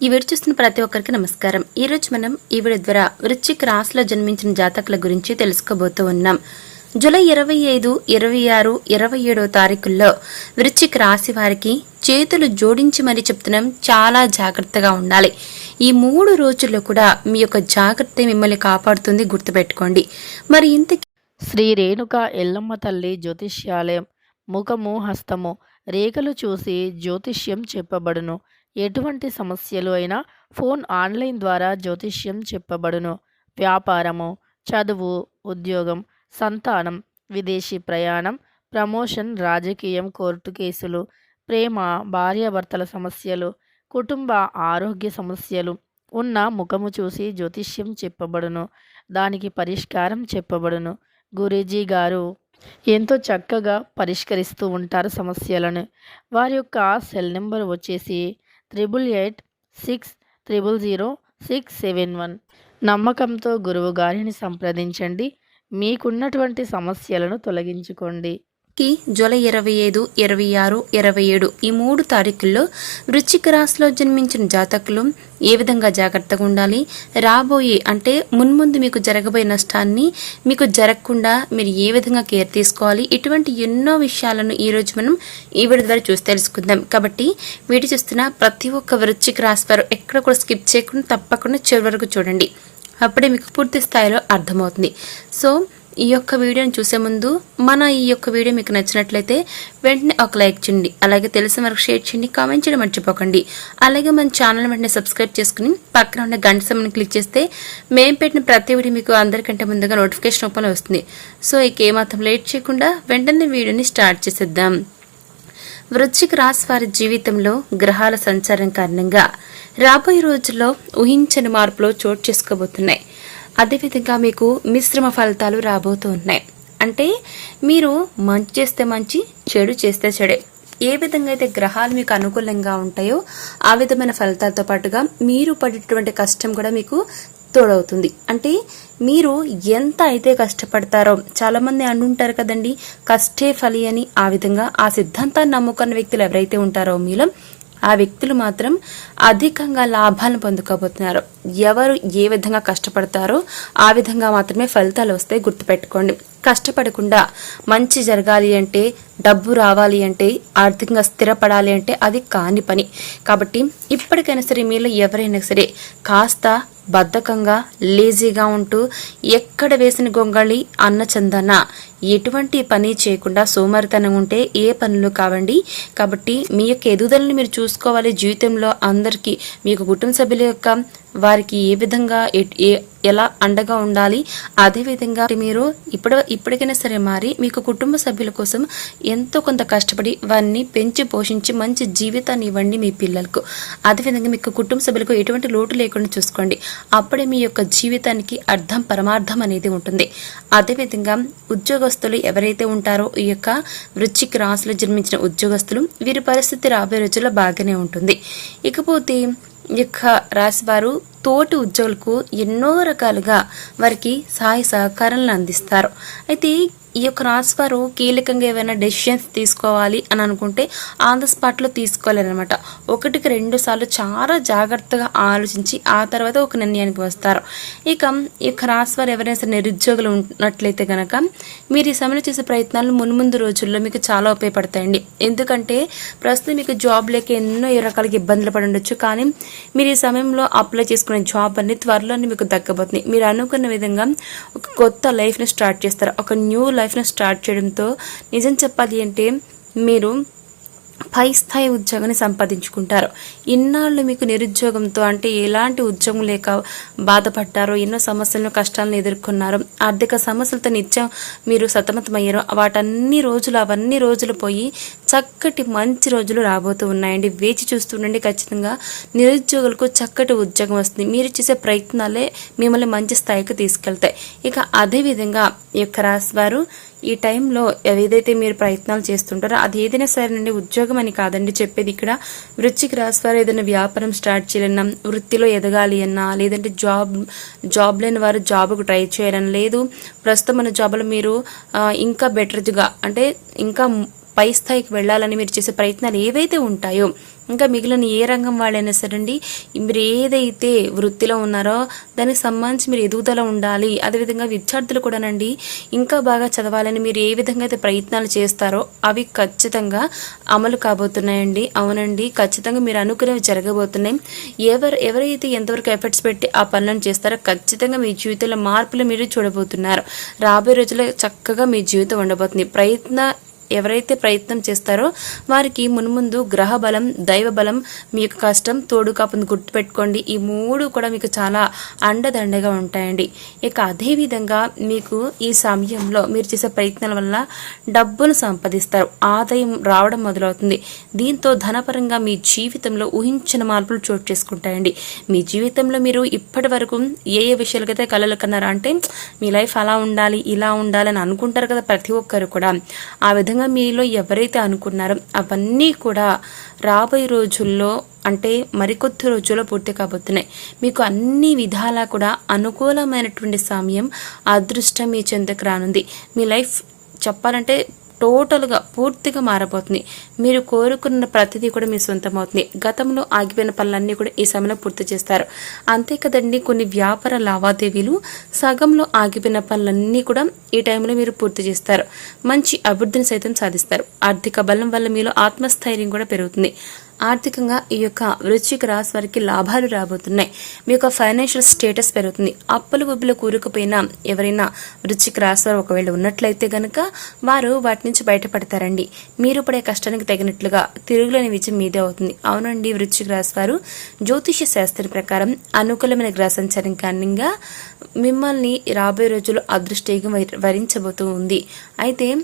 ఈ వీడియో చూస్తున్న ప్రతి ఒక్కరికి నమస్కారం. ఈ రోజు మనం ఈ వీడియో ద్వారా వృశ్చిక రాశిలో జన్మించిన జాతకుల గురించి తెలుసుకోబోతూ ఉన్నాం. జూలై ఇరవై ఐదు ఇరవై ఆరు ఇరవై ఏడో తారీఖుల్లో వృశ్చిక రాశి వారికి చేతులు జోడించి మరీ చెప్తున్నాం చాలా జాగ్రత్తగా ఉండాలి. ఈ మూడు రోజుల్లో కూడా మీ యొక్క జాగ్రత్త మిమ్మల్ని కాపాడుతుంది గుర్తుపెట్టుకోండి. మరి ఇంత శ్రీ రేణుక ఎల్లమ్మ తల్లి జ్యోతిష్యాలయం ముఖము హస్తము రేఖలు చూసి జ్యోతిష్యం చెప్పబడును. ఎటువంటి సమస్యలు అయినా ఫోన్ ఆన్లైన్ ద్వారా జ్యోతిష్యం చెప్పబడును. వ్యాపారము చదువు ఉద్యోగం సంతానం విదేశీ ప్రయాణం ప్రమోషన్ రాజకీయం కోర్టు కేసులు ప్రేమ భార్యాభర్తల సమస్యలు కుటుంబ ఆరోగ్య సమస్యలు ఉన్న ముఖము చూసి జ్యోతిష్యం చెప్పబడును. దానికి పరిష్కారం చెప్పబడును. గురూజీ గారు ఎంతో చక్కగా పరిష్కరిస్తూ ఉంటారు సమస్యలను. వారి యొక్క సెల్ నెంబర్ వచ్చేసి triple eight six triple zero six seven one నమ్మకంతో గురువు గారిని సంప్రదించండి. మీకున్నటువంటి సమస్యలను తొలగించుకోండి. కి జూలై ఇరవై ఐదు ఇరవై ఆరు ఇరవై ఏడు ఈ మూడు తారీఖుల్లో వృశ్చిక రాశిలో జన్మించిన జాతకులు ఏ విధంగా జాగ్రత్తగా ఉండాలి? రాబోయే అంటే మున్ముందు మీకు జరగబోయే నష్టాన్ని మీకు జరగకుండా మీరు ఏ విధంగా కేర్ తీసుకోవాలి? ఇటువంటి ఎన్నో విషయాలను ఈ రోజు మనం ఈ వీడియో ద్వారా చూసి తెలుసుకుందాం. కాబట్టి వీటి చూస్తున్న ప్రతి ఒక్క వృశ్చిక రాశి వారు ఎక్కడ కూడా స్కిప్ చేయకుండా తప్పకుండా చివరి వరకు చూడండి. అప్పుడే మీకు పూర్తి స్థాయిలో అర్థమవుతుంది. సో ఈ యొక్క వీడియోని చూసే ముందు మన ఈ యొక్క వీడియో మీకు నచ్చినట్లయితే వెంటనే ఒక లైక్ చేయండి. అలాగే తెలిసిన వరకు షేర్ చేయండి. కామెంట్ చేయడం మర్చిపోకండి. అలాగే మన ఛానల్ వెంటనే సబ్స్క్రైబ్ చేసుకుని పక్కన ఉన్న గంట సమయం క్లిక్ చేస్తే మేము పెట్టిన ప్రతి వీడియో మీకు అందరికంటే ముందుగా నోటిఫికేషన్ రూపంలో వస్తుంది. సో ఇక ఏమాత్రం లేట్ చేయకుండా వెంటనే వీడియోని స్టార్ట్ చేసేద్దాం. వృశ్చిక రాశి వారి జీవితంలో గ్రహాల సంచారం కారణంగా రాబోయే రోజుల్లో ఊహించని మార్పులు చోటు చేసుకోబోతున్నాయి. అదేవిధంగా మీకు మిశ్రమ ఫలితాలు రాబోతూ ఉన్నాయి అంటే మీరు మంచి చేస్తే మంచి చెడు చేస్తే చెడే. ఏ విధంగా అయితే గ్రహాలు మీకు అనుకూలంగా ఉంటాయో ఆ విధమైన ఫలితాలతో పాటుగా మీరు పడేటువంటి కష్టం కూడా మీకు తోడవుతుంది. అంటే మీరు ఎంత అయితే కష్టపడతారో చాలా మంది అంటుంటారు కదండి కష్టే ఫలి అని ఆ విధంగా ఆ సిద్ధాంతాన్ని నమ్ముకున్న వ్యక్తులు ఎవరైతే ఉంటారో మీలో ఆ వ్యక్తులు మాత్రం అధికంగా లాభాలను పొందుకోబోతున్నారు. ఎవరు ఏ విధంగా కష్టపడతారో ఆ విధంగా మాత్రమే ఫలితాలు వస్తాయి గుర్తుపెట్టుకోండి. కష్టపడకుండా మంచి జరగాలి అంటే డబ్బు రావాలి అంటే ఆర్థికంగా స్థిరపడాలి అంటే అది కాని పని. కాబట్టి ఇప్పటికైనా సరే మీలో ఎవరైనా సరే కాస్త బద్ధకంగా లేజీగా ఉంటూ ఎక్కడ వేసిన గొంగళి అన్న చందన ఎటువంటి పని చేయకుండా సోమరితనం ఉంటే ఏ పనులు కావండి. కాబట్టి మీ యొక్క ఎదుగుదలను మీరు చూసుకోవాలి. జీవితంలో అందరికీ మీకు కుటుంబ సభ్యుల యొక్క వారికి ఏ విధంగా ఎలా అండగా ఉండాలి అదేవిధంగా మీరు ఇప్పుడు ఇప్పటికైనా సరే మారి మీకు కుటుంబ సభ్యుల కోసం ఎంతో కొంత కష్టపడి వారిని పెంచి పోషించి మంచి జీవితాన్ని ఇవ్వండి మీ పిల్లలకు. అదేవిధంగా మీకు కుటుంబ సభ్యులకు ఎటువంటి లోటు లేకుండా చూసుకోండి. అప్పుడే మీ యొక్క జీవితానికి అర్థం పరమార్థం అనేది ఉంటుంది. అదేవిధంగా ఉద్యోగస్తులు ఎవరైతే ఉంటారో ఈ యొక్క వృచ్చిక రాశిలో జన్మించిన ఉద్యోగస్తులు వీరి పరిస్థితి రాబోయే రోజుల్లో బాగానే ఉంటుంది. ఇకపోతే ఈ యొక్క రాశి వారు తోటి ఉద్యోగులకు ఎన్నో రకాలుగా వారికి సహాయ సహకారాలను అందిస్తారు. అయితే ఈ యొక్క రాశి వారు కీలకంగా ఏమైనా డెసిషన్స్ తీసుకోవాలి అని అనుకుంటే ఆన్ ద స్పాట్లో తీసుకోలేరనమాట ఒకటికి రెండు సార్లు చాలా జాగ్రత్తగా ఆలోచించి ఆ తర్వాత ఒక నిర్ణయానికి వస్తారు. ఇక ఈ యొక్క రాశి వారు ఎవరైనా సరే నిరుద్యోగులు ఉన్నట్లయితే కనుక మీరు ఈ సమయంలో చేసే ప్రయత్నాలు మున్ముందు రోజుల్లో మీకు చాలా ఉపయోగపడతాయండి. ఎందుకంటే ప్రస్తుతం మీకు జాబ్ లేక ఎన్నో ఏ రకాలకి ఇబ్బందులు పడి ఉండొచ్చు కానీ మీరు ఈ సమయంలో అప్లై చేసుకునే జాబ్ అన్ని త్వరలోనే మీకు దక్కబోతుంది మీరు అనుకున్న విధంగా ఒక కొత్త లైఫ్ని స్టార్ట్ చేస్తారు. ఒక న్యూ లైఫ్ లైఫ్ను స్టార్ట్ చేయడంతో నిజం చెప్పాలి అంటే మీరు పై స్థాయి ఉద్యోగాన్ని సంపాదించుకుంటారు. ఇన్నాళ్ళు మీకు నిరుద్యోగంతో అంటే ఎలాంటి ఉద్యోగం లేక బాధపడ్డారో ఎన్నో సమస్యలను కష్టాలను ఎదుర్కొన్నారు ఆర్థిక సమస్యలతో నిత్యం మీరు సతమతమయ్యారు వాటన్ని రోజులు అవన్నీ రోజులు పోయి చక్కటి మంచి రోజులు రాబోతూ ఉన్నాయండి. వేచి చూస్తుండండి ఖచ్చితంగా నిరుద్యోగులకు చక్కటి ఉద్యోగం వస్తుంది. మీరు చేసే ప్రయత్నాలే మిమ్మల్ని మంచి స్థాయికి తీసుకెళ్తాయి. ఇక అదేవిధంగా ఈ యొక్క రాశి వారు ఈ టైంలో ఏదైతే మీరు ప్రయత్నాలు చేస్తుంటారో అది ఏదైనా సరేనండి ఉద్యోగం అని కాదండి చెప్పేది ఇక్కడ. వృత్తికి రాశి వారు ఏదైనా వ్యాపారం స్టార్ట్ చేయాలన్నా వృత్తిలో ఎదగాలి అన్నా లేదంటే జాబ్ జాబ్ లేని వారు జాబ్కు ట్రై చేయాలని లేదు ప్రస్తుతం మన జాబ్లో మీరు ఇంకా బెటర్గా అంటే ఇంకా పై స్థాయికి వెళ్ళాలని మీరు చేసే ప్రయత్నాలు ఏవైతే ఉంటాయో ఇంకా మిగిలిన ఏ రంగం వాళ్ళైనా సరే అండి మీరు ఏదైతే వృత్తిలో ఉన్నారో దానికి సంబంధించి మీరు ఎదుగుదల ఉండాలి. అదేవిధంగా విద్యార్థులు కూడానండి ఇంకా బాగా చదవాలని మీరు ఏ విధంగా అయితే ప్రయత్నాలు చేస్తారో అవి ఖచ్చితంగా అమలు కాబోతున్నాయండి. అవునండి ఖచ్చితంగా మీరు అనుకునేవి జరగబోతున్నాయి. ఎవరు ఎవరైతే ఎంతవరకు ఎఫర్ట్స్ పెట్టి ఆ పనులను చేస్తారో ఖచ్చితంగా మీ జీవితంలో మార్పులు మీరు చూడబోతున్నారు. రాబోయే రోజుల్లో చక్కగా మీ జీవితం ఉండబోతుంది. ప్రయత్న ఎవరైతే ప్రయత్నం చేస్తారో వారికి మున్ముందు గ్రహ బలం దైవ బలం మీ యొక్క కష్టం తోడు కాపుని గుర్తుపెట్టుకోండి. ఈ మూడు కూడా మీకు చాలా అండదండగా ఉంటాయండి. ఇక అదేవిధంగా మీకు ఈ సమయంలో మీరు చేసే ప్రయత్నాల వల్ల డబ్బును సంపాదిస్తారు. ఆదాయం రావడం మొదలవుతుంది. దీంతో ధనపరంగా మీ జీవితంలో ఊహించిన మార్పులు చోటు చేసుకుంటాయండి. మీ జీవితంలో మీరు ఇప్పటి వరకు ఏ ఏ విషయాలకైతే కలలు కన్నారా అంటే మీ లైఫ్ అలా ఉండాలి ఇలా ఉండాలి అని అనుకుంటారు కదా ప్రతి ఒక్కరు కూడా. ఆ విధంగా మీలో ఎవరైతే అనుకున్నారో అవన్నీ కూడా రాబోయే రోజుల్లో అంటే మరికొద్ది రోజుల్లో పూర్తి కాబోతున్నాయి. మీకు అన్ని విధాలా కూడా అనుకూలమైనటువంటి సమయం అదృష్టం మీ చెంతకు రానుంది. మీ లైఫ్ చెప్పాలంటే టోటల్గా పూర్తిగా మారబోతుంది. మీరు కోరుకున్న ప్రతిదీ కూడా మీ సొంతం అవుతుంది గతంలో ఆగిపోయిన పనులన్నీ కూడా ఈ సమయంలో పూర్తి చేస్తారు. అంతే కదండి కొన్ని వ్యాపార లావాదేవీలు సగంలో ఆగిపోయిన పనులన్నీ కూడా ఈ టైంలో మీరు పూర్తి చేస్తారు. మంచి అభివృద్ధిని సైతం సాధిస్తారు. ఆర్థిక బలం వల్ల మీలో ఆత్మస్థైర్యం కూడా పెరుగుతుంది. ఆర్థికంగా ఈ యొక్క వృశ్చిక రాశి వారికి లాభాలు రాబోతున్నాయి. మీ యొక్క ఫైనాన్షియల్ స్టేటస్ పెరుగుతుంది. అప్పులు ఉబ్బులు కూరుకుపోయినా ఎవరైనా వృశ్చిక రాశి వారు ఒకవేళ ఉన్నట్లయితే గనక వారు వాటి నుంచి బయటపడతారండి. మీరు పడే కష్టానికి తగినట్లుగా తిరుగులేని విజయం మీదే అవుతుంది. అవునండి వృశ్చిక రాశి వారు జ్యోతిష శాస్త్రం ప్రకారం అనుకూలమైన గ్రహ సంచారం కారణంగా మిమ్మల్ని రాబోయే రోజులు అదృష్టంగా వరించబోతూ ఉంది. అయితే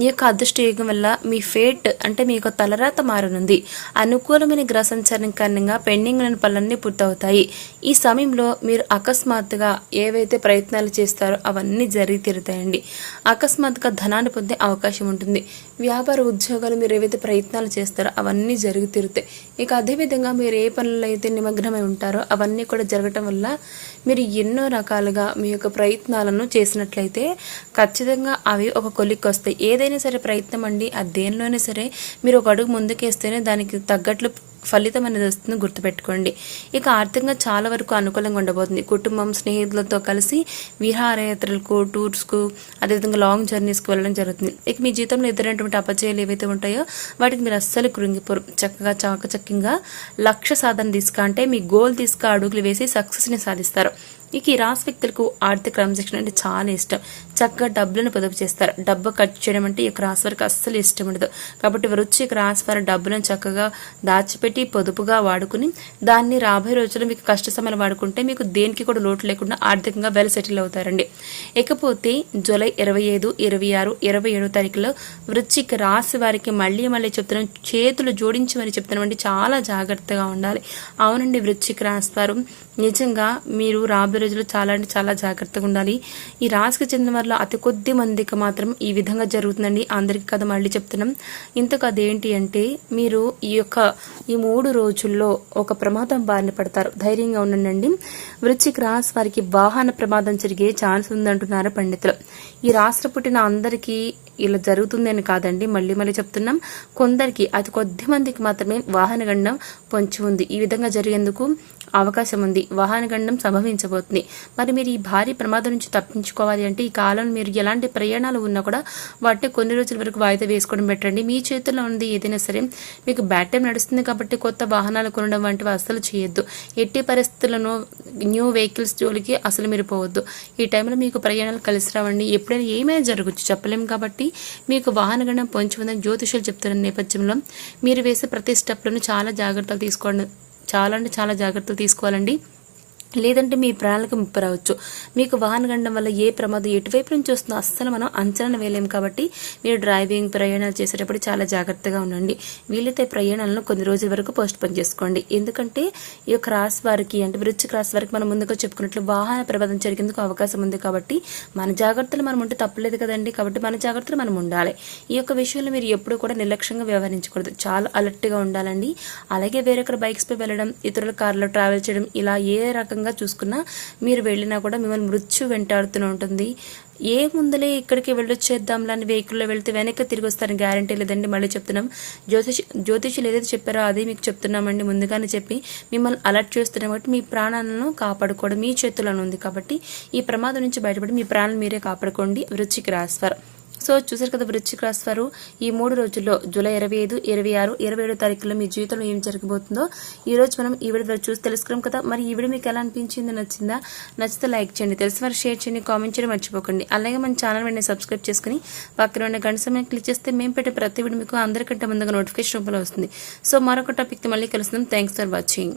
ఈ యొక్క అదృష్ట యోగం వల్ల మీ ఫేట్ అంటే మీ యొక్క తలరాత మారనుంది. అనుకూలమైన గ్రహ సంచారం కారణంగా పెండింగ్ లేని పనులన్నీ పూర్తవుతాయి. ఈ సమయంలో మీరు అకస్మాత్తుగా ఏవైతే ప్రయత్నాలు చేస్తారో అవన్నీ జరిగి తీరుతాయండి. అకస్మాత్తుగా ధనాన్ని పొందే అవకాశం ఉంటుంది. వ్యాపార ఉద్యోగాలు మీరు ఏవైతే ప్రయత్నాలు చేస్తారో అవన్నీ జరిగి తీరుతాయి. ఇక అదేవిధంగా మీరు ఏ పనుల్లో అయితే నిమగ్నమై ఉంటారో అవన్నీ కూడా జరగటం వల్ల మీరు ఎన్నో రకాలుగా మీ యొక్క ప్రయత్నాలను చేసినట్లయితే ఖచ్చితంగా అవి ఒక కొలిక్కి వస్తాయి. ఏదైతే ఏదైనా సరే ప్రయత్నం అండి అది దేనిలోనే సరే మీరు ఒక అడుగు ముందుకేస్తేనే దానికి తగ్గట్లు ఫలితం అనేది వస్తుంది గుర్తుపెట్టుకోండి. ఇక ఆర్థికంగా చాలా వరకు అనుకూలంగా ఉండబోతుంది. కుటుంబం స్నేహితులతో కలిసి విహారయాత్రలకు టూర్స్కు అదేవిధంగా లాంగ్ జర్నీస్కి వెళ్ళడం జరుగుతుంది. ఇక మీ జీవితంలో ఎదురైనటువంటి అపజయాలు ఏవైతే ఉంటాయో వాటికి మీరు అస్సలు కృంగిపోరు. చక్కగా చాకచక్యంగా లక్ష్య సాధన తీసుక అంటే మీ గోల్ తీసుక అడుగులు వేసి సక్సెస్ని సాధిస్తారు. ఇక ఈ రాశి వ్యక్తులకు ఆర్థిక క్రమశిక్షణ అంటే చాలా ఇష్టం. చక్కగా డబ్బులను పొదుపు చేస్తారు. డబ్బు ఖర్చు చేయడం అంటే ఈ రాశి వారికి అస్సలు ఇష్టం ఉండదు. కాబట్టి వృశ్చిక రాశి వారి డబ్బులను చక్కగా దాచిపెట్టి పొదుపుగా వాడుకుని దాన్ని రాబోయే రోజుల్లో మీకు కష్ట సమయాలు వాడుకుంటే మీకు దేనికి కూడా లోటు లేకుండా ఆర్థికంగా వెల్ సెటిల్ అవుతారండి. ఇకపోతే జూలై ఇరవై ఐదు ఇరవై ఆరు ఇరవై ఏడో తారీఖులో వృశ్చిక రాశి వారికి మళ్ళీ మళ్ళీ చెప్తున్నాం చేతులు జోడించి మరి చెప్తున్నామండి. చాలా జాగ్రత్తగా ఉండాలి. అవునండి వృశ్చిక రాశి వారు. నిజంగా మీరు రాబోయే రోజుల్లో చాలా అంటే చాలా జాగ్రత్తగా ఉండాలి. ఈ రాశికి చెందిన వారిలో అతి కొద్ది మందికి మాత్రం ఈ విధంగా జరుగుతుందండి. అందరికీ కదా మళ్ళీ చెప్తున్నాం. ఇంతకు ఏంటి అంటే మీరు ఈ యొక్క ఈ మూడు రోజుల్లో ఒక ప్రమాదం బారిన పడతారు. ధైర్యంగా ఉండండి. వృశ్చిక రాశి వారికి వాహన ప్రమాదం జరిగే ఛాన్స్ ఉందంటున్నారు పండితులు. ఈ రాష్ట్ర పుట్టిన అందరికీ ఇలా జరుగుతుంది అని కాదండి. మళ్ళీ మళ్ళీ చెప్తున్నాం. కొందరికి అతి కొద్ది మందికి మాత్రమే వాహన గండం పొంచి ఉంది. ఈ విధంగా జరిగేందుకు అవకాశం ఉంది. వాహన గండం అవుతుంది మరి మీరు ఈ భారీ ప్రమాదం నుంచి తప్పించుకోవాలి అంటే ఈ కాలంలో మీరు ఎలాంటి ప్రయాణాలు ఉన్నా కూడా వాటిని కొన్ని రోజుల వరకు వాయిదా వేసుకోవడం పెట్టండి మీ చేతుల్లో ఉంది ఏదైనా సరే మీకు బ్యాడ్ టైం నడుస్తుంది కాబట్టి కొత్త వాహనాలు కొనడం వంటివి అస్సలు చేయొద్దు. ఎట్టి పరిస్థితులను న్యూ వెహికల్స్ జోలికి అసలు మీరు పోవద్దు. ఈ టైంలో మీకు ప్రయాణాలు కలిసి రావండి. ఎప్పుడైనా ఏమైనా జరగచ్చు చెప్పలేం కాబట్టి మీకు వాహన గణం పొంచి ఉందని జ్యోతిషులు చెప్తున్న నేపథ్యంలో మీరు వేసే ప్రతి స్టెప్లను చాలా జాగ్రత్తలు తీసుకోండి. చాలా అంటే చాలా జాగ్రత్తలు తీసుకోవాలండి. లేదంటే మీ ప్రాణాలకు ముప్పు రావచ్చు. మీకు వాహన గండం వల్ల ఏ ప్రమాదం ఎటువైపు నుంచి వస్తుందో అస్సలు మనం అంచనా వేయలేం కాబట్టి మీరు డ్రైవింగ్ ప్రయాణాలు చేసేటప్పుడు చాలా జాగ్రత్తగా ఉండండి. వీలైతే ప్రయాణాలను కొన్ని రోజుల వరకు పోస్ట్ పోన్ చేసుకోండి. ఎందుకంటే ఈ క్రాస్ వారికి అంటే బ్రిడ్జ్ క్రాస్ వారికి మనం ముందుగా చెప్పుకున్నట్లు వాహన ప్రమాదం జరిగేందుకు అవకాశం ఉంది కాబట్టి మన జాగ్రత్తలు మనం ఉంటే తప్పలేదు కదండి. కాబట్టి మన జాగ్రత్తలు మనం ఉండాలి. ఈ యొక్క విషయంలో మీరు ఎప్పుడూ కూడా నిర్లక్ష్యంగా వ్యవహరించకూడదు. చాలా అలర్ట్గా ఉండాలండి. అలాగే వేరొకరు బైక్స్పై వెళ్ళడం ఇతరుల కార్లో ట్రావెల్ చేయడం ఇలా ఏ రకంగా చూసుకున్నా మీరు వెళ్ళినా కూడా మిమ్మల్ని మృత్యు వెంటాడుతూనే ఉంటుంది. ఏ ముందలే ఇక్కడికి వెళ్ళొచ్చేద్దాంలా అని వెహికల్లో వెళ్తే వెనక్కి తిరిగి వస్తారని గ్యారంటీ లేదండి. మళ్ళీ చెప్తున్నాం. జ్యోతిష్ జ్యోతిషులు ఏదైతే చెప్పారో అదే మీకు చెప్తున్నామండి ముందుగానే చెప్పి. మిమ్మల్ని అలర్ట్ చేస్తున్నాం కాబట్టి మీ ప్రాణాలను కాపాడుకోవడం మీ చేతుల్లోనే ఉంది కాబట్టి ఈ ప్రమాదం నుంచి బయటపడి మీ ప్రాణాలు మీరే కాపాడుకోండి. వృచ్చికి రాస్తారు సో చూసారు కదా వృశ్చిక రాశి వారు. ఈ మూడు రోజుల్లో జూలై ఇరవై ఐదు ఇరవై ఆరు ఇరవై ఏడు తారీఖులో మీ జీవితంలో ఏం జరగబోతుందో ఈ రోజు మనం ఈ వీడియో ద్వారా చూసి తెలుసుకున్నాం కదా. మరి ఈ వీడియో మీకు ఎలా అనిపించింది? నచ్చిందా? నచ్చితే లైక్ చేయండి తెలిసిన వారు షేర్ చేయండి కామెంట్ చేయడం మర్చిపోకండి. అలాగే మన ఛానల్ వెంటనే సబ్స్క్రైబ్ చేసుకుని పక్కన ఉన్న గంట సమయం క్లిక్ చేస్తే మేము పెట్టే ప్రతి వీడియో మీకు అందరికంటే ముందుగా నోటిఫికేషన్ రూపంలో వస్తుంది. సో మరొక టాపిక్తో మళ్ళీ కలుస్తున్నాం థ్యాంక్స్ ఫర్ వాచింగ్.